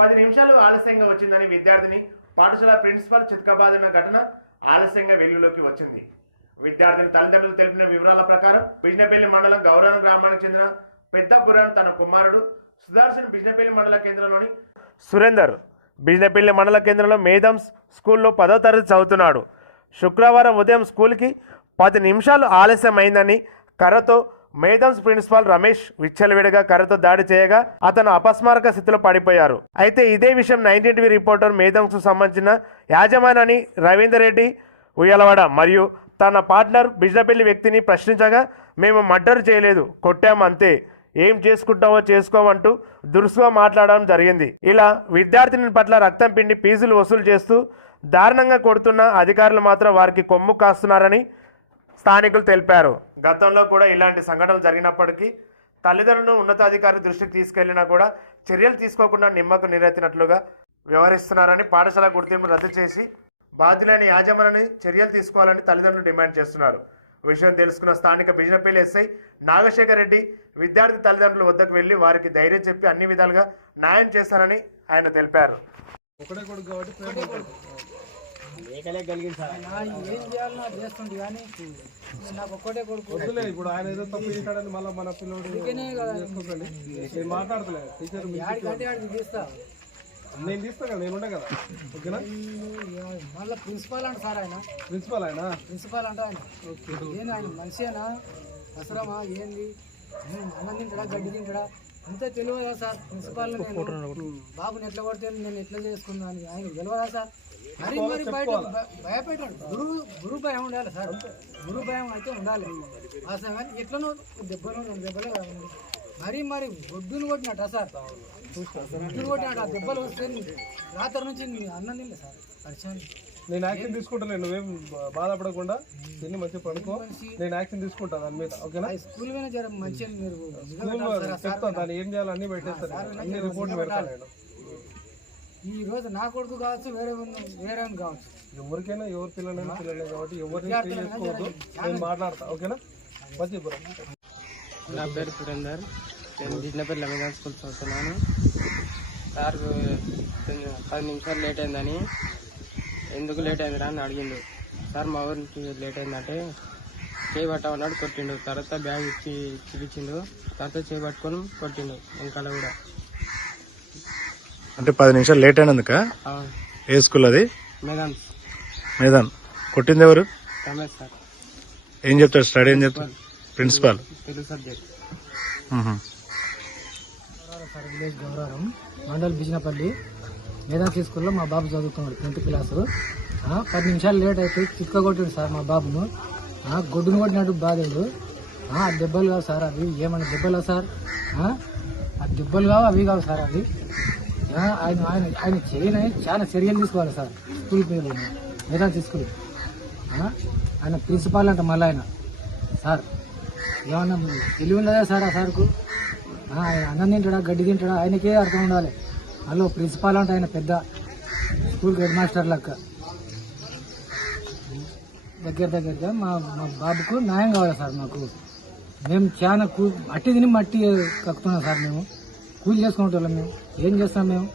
10 నిమిషాలు ఆలస్యంగా వచ్చిందని విద్యార్థిని పాఠశాల ప్రిన్సిపాల్ చితకబాదిన ఘటన ఆలస్యంగా వెలుగులోకి వచ్చింది. విద్యార్థిని తల్లిదండ్రులు తెలిపిన వివరాల ప్రకారం బిజినపల్లి మండలం గౌరవ గ్రామానికి చెందిన పెద్దపురాణ్ తన కుమారుడు సుదర్శన్ బిజినపల్లి మండల కేంద్రంలోని సురేందర్ బిజినపల్లి మండల కేంద్రంలో మేధమ్స్ స్కూల్లో 10వ తరగతి చదువుతున్నాడు. శుక్రవారం ఉదయం స్కూల్కి 10 నిమిషాలు ఆలస్యమైందని కర్రతో మేధమ్స్ ప్రిన్సిపాల్ రమేష్ విచ్చలవిడిగా కర్రతో దాడి చేయగా అతను అపస్మారక స్థితిలో పడిపోయారు. అయితే ఇదే విషయం 19 టీవీ రిపోర్టర్ మేధమ్స్ కు సంబంధించిన యాజమాని రవీందర్ రెడ్డి ఉయ్యలవాడ మరియు తన పార్ట్నర్ బిజినపల్లి వ్యక్తిని ప్రశ్నించగా, మేము మర్డర్ చేయలేదు, కొట్టాము అంతే, ఏం చేసుకుంటామో చేసుకోమంటూ దురుసుగా మాట్లాడడం జరిగింది. ఇలా విద్యార్థిని పట్ల రక్తం పిండి ఫీజులు వసూలు చేస్తూ దారుణంగా కొడుతున్న అధికారులు మాత్రం వారికి కొమ్ము కాస్తున్నారని స్థానికులు తెలిపారు. గతంలో కూడా ఇలాంటి సంఘటనలు జరిగినప్పటికీ తల్లిదండ్రులను ఉన్నతాధికారి దృష్టికి తీసుకెళ్లినా కూడా చర్యలు తీసుకోకుండా నిమ్మకు నీరెత్తినట్లుగా వ్యవహరిస్తున్నారని, పాఠశాల గుర్తింపు రద్దు చేసి బాధ్యులైన యాజమాన్యాన్ని చర్యలు తీసుకోవాలని తల్లిదండ్రులు డిమాండ్ చేస్తున్నారు. విషయం తెలుసుకున్న స్థానిక బిజినపల్లి ఎస్ఐ నాగశేఖర్ రెడ్డి విద్యార్థి తల్లిదండ్రుల వద్దకు వెళ్లి వారికి ధైర్యం చెప్పి అన్ని విధాలుగా న్యాయం చేస్తారని ఆయన తెలిపారు. ఇప్పుడు ఆయన ఏదో తప్పు చేశాడని మళ్ళీ మన పిల్లడు మాట్లాడతలేదు. టీచర్ నేను తీస్తా కదా, నేను ఉండే కదా. ఓకేనా? మళ్ళీ ప్రిన్సిపాల్ అంటే సార్ ఆయన ప్రిన్సిపాల్ అంటే ఆయన నేను ఆయన మనిషేనా అవసరమా ఏంది, అన్నం తింటాడా గడ్డి తింటాడా అంతే తెలియదా సార్? ప్రిన్సిపాల్ బాబుని ఎట్లా కొడితే నేను ఎట్లా చేసుకున్నాను ఆయన తెలియదా సార్? మరి మరి బయట భయపెట్టాడు. గురు భయం ఉండాలి సార్, గురు భయం అయితే ఉండాలి. అసలు కానీ ఎట్లనో దెబ్బలే మరి ఒడ్డును కొట్టినట్ట సార్, ఒడ్డును కొట్టినట్టు. ఆ దెబ్బలు వస్తే రాత్రి నుంచి అన్నం తింటే సార్ పరిచయం. నేను యాక్షన్ తీసుకుంటాను, నువ్వేం బాధపడకుండా తిని మంచిగా పడుకో, నేను యాక్షన్ తీసుకుంటాను దాని మీద. ఓకేనా? స్కూల్ మీద జర మంచిగా మీరు చెప్తాను, దాన్ని ఏం చేయాలో అన్ని పెట్టేస్తాను, అన్ని రిపోర్ట్లు పెడతాను. ఈ రోజు నా కొడుకు కావచ్చు, వేరే కావచ్చు, ఎవరికైనా ఎవరి పిల్లలైనా కాబట్టి ఎవరిని చేసుకోవద్దు. నేను మాట్లాడతా. ఓకేనా? మంచి. నా పేరు సురేందర్, నేను బిజినపల్లి రమేష్ స్కూల్ చదువుతున్నాను. సార్ 10 నిమిషాలు లేట్ అయిందని, ఎందుకు లేట్ అయిందిరా అని అడిగిండు. సార్ మా ఊరికి లేట్ అయిందంటే చేయబట్టమన్నాడు, కొట్టిండు. తర్వాత బ్యాగ్ ఇచ్చి చూపించిండు, తర్వాత చేయబట్టుకొని కొట్టిండు వెనకాల కూడా. అంటే 10 నిమిషాలు లేట్ అయినందుక? ఏ స్కూల్ అది? మేదాన్. కొట్టింది ఎవరు? రమేష్ సార్. ఏం చెప్తాడు? స్టడీ ఏం చెప్తాడు? Principal Telugu subject. విలేజ్ గౌరవం మండల్ బిజినపల్లి మేదాన్ స్కూల్లో మా బాబు చదువుతున్నాడు 10th క్లాసు. 10 నిమిషాలు లేట్ అయితే చిక్క కొట్టాడు సార్ మా బాబును. గొడ్డును కొట్టినట్టు బాధడు. ఆ దెబ్బలు కావు సార్, అవి ఏమన్నా దెబ్బలా సార్? ఆ దెబ్బలు కావు, అవి కావు సార్. అది ఆయన చేయని చాలా చర్యలు తీసుకోవాలి సార్. స్కూల్ పేరు మేదాన్ స్కూల్. ఆయన ప్రిన్సిపాల్ అంట మళ్ళీ ఆయన సార్. ఏమన్నా తెలివి ఉండదా సార్ ఆ సార్కు? ఆయన అన్నం తింటాడా గడ్డి తింటాడా ఆయనకే అర్థం ఉండాలి. మళ్ళీ ప్రిన్సిపాల్ అంటే ఆయన పెద్ద స్కూల్ హెడ్ మాస్టర్ లెక్క. దగ్గరగా మా బాబుకు న్యాయం కావాలి సార్. మాకు మేము చాలా మట్టి తిని మట్టి కక్కుతున్నాం సార్. మేము కూలి చేసుకుంటాం, మేము ఏం చేస్తాం? మేము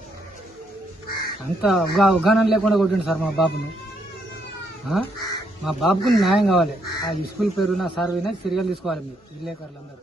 అంత అవగాహన లేకుండా కొట్టిండు సార్ మా బాబును. మా బాబుకు న్యాయం కావాలి. ఆ స్కూల్ పేరు నా సార్ అయినా చర్యలు తీసుకోవాలి మీరు విలేకరులు అందరూ.